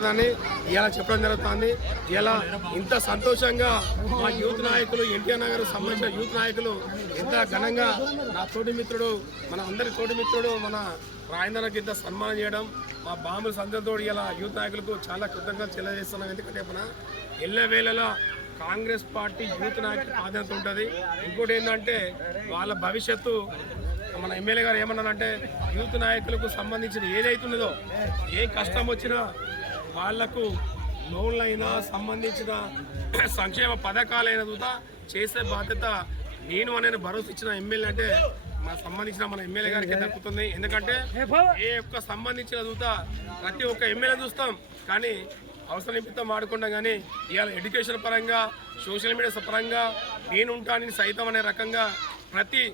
ఇలా చెప్పడం జరుగుతుంది. ఇలా ఇంత సంతోషంగా మా యూత్ నాయకులు ఎన్టీఆర్ నగర్ సంబంధించిన యూత్ నాయకులు ఇంత ఘనంగా నా తోటి మిత్రుడు మన అందరి తోటి మిత్రుడు మన రాజేంద్రకి ఇంత సన్మానం చేయడం మా బాంబుల సందర్తో ఇలా యూత్ నాయకులకు చాలా కృతజ్ఞతలు తెలియజేస్తున్నాం. ఎందుకంటే మన ఎల్లవేళలా కాంగ్రెస్ పార్టీ యూత్ నాయకులకు ప్రాధాన్యత ఉంటుంది. ఇంకోటి ఏంటంటే వాళ్ళ భవిష్యత్తు మన ఎమ్మెల్యే గారు ఏమన్నారంటే యూత్ నాయకులకు సంబంధించిన ఏదైతున్నదో ఏ కష్టం వచ్చినా వాళ్లకు లోన్లైనా సంబంధించిన సంక్షేమ పథకాలైన కూడా చేసే బాధ్యత నేను అనేది భరోసా ఇచ్చిన ఎమ్మెల్యే అంటే సంబంధించిన మన ఎమ్మెల్యే గారికి దక్కుతుంది. ఎందుకంటే ఏ ఒక్క సంబంధించిన దూత ప్రతి ఒక్క ఎమ్మెల్యే చూస్తాం, కానీ అవసరం నిమిత్తం ఆడకుండా కానీ ఇవాళ ఎడ్యుకేషన్ పరంగా సోషల్ మీడియా పరంగా నేనుంటానని సైతం అనే రకంగా ప్రతి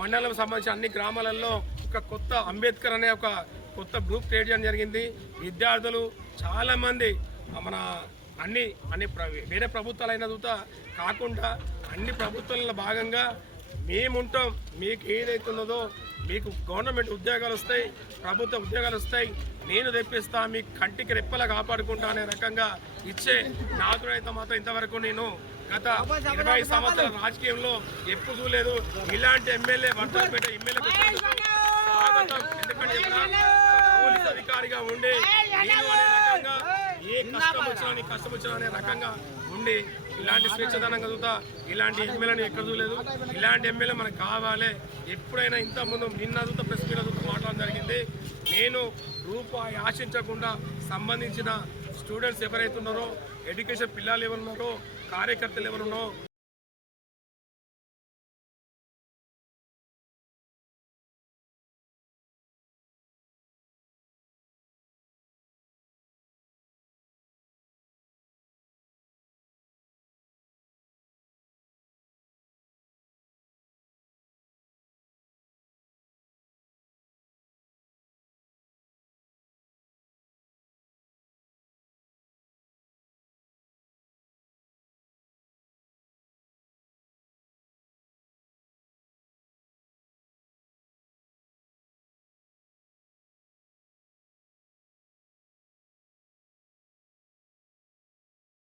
మండలం సంబంధించిన అన్ని గ్రామాలలో ఒక కొత్త అంబేద్కర్ అనే ఒక కొత్త గ్రూప్ క్రియేట్ చేయడం జరిగింది. విద్యార్థులు చాలామంది మన అన్ని వేరే ప్రభుత్వాలైన దూత కాకుండా అన్ని ప్రభుత్వాలలో భాగంగా మేముంటాం, మీకు ఏదైతున్నదో మీకు గవర్నమెంట్ ఉద్యోగాలు వస్తాయి, ప్రభుత్వ ఉద్యోగాలు వస్తాయి, నేను తెప్పిస్తా, మీ కంటికి రెప్పలా కాపాడుకుంటా అనే రకంగా ఇచ్చే నాదుడైతే మాత్రం ఇంతవరకు నేను గత 20 సంవత్సరాల రాజకీయంలో ఎప్పుడు చూడలేదు. ఇలాంటి ఎమ్మెల్యే వర్ధనపేట ఎమ్మెల్యేకు స్వాగతం. ఎందుకంటే పోలీస్ అధికారిగా ఉండి నేను అనే రకంగా ఏ కష్టం వచ్చినా అనే రకంగా ఉండి ఇలాంటి స్వేచ్ఛదనంగా చూద్దా ఇలాంటి ఎమ్మెల్యేని ఎక్కడ చూడలేదు. ఇలాంటి ఎమ్మెల్యే మనకు కావాలి. ఎప్పుడైనా ఇంత ముందు నిన్న చూద్దా ప్రెస్ మీడియా చూద్దా మాట్లాడడం జరిగింది. నేను రూపాయి ఆశించకుండా సంబంధించిన స్టూడెంట్స్ ఎవరైతే ఉన్నారో, ఎడ్యుకేషన్ పిల్లలు ఎవరున్నారో, కార్యకర్తలు ఎవరున్నారో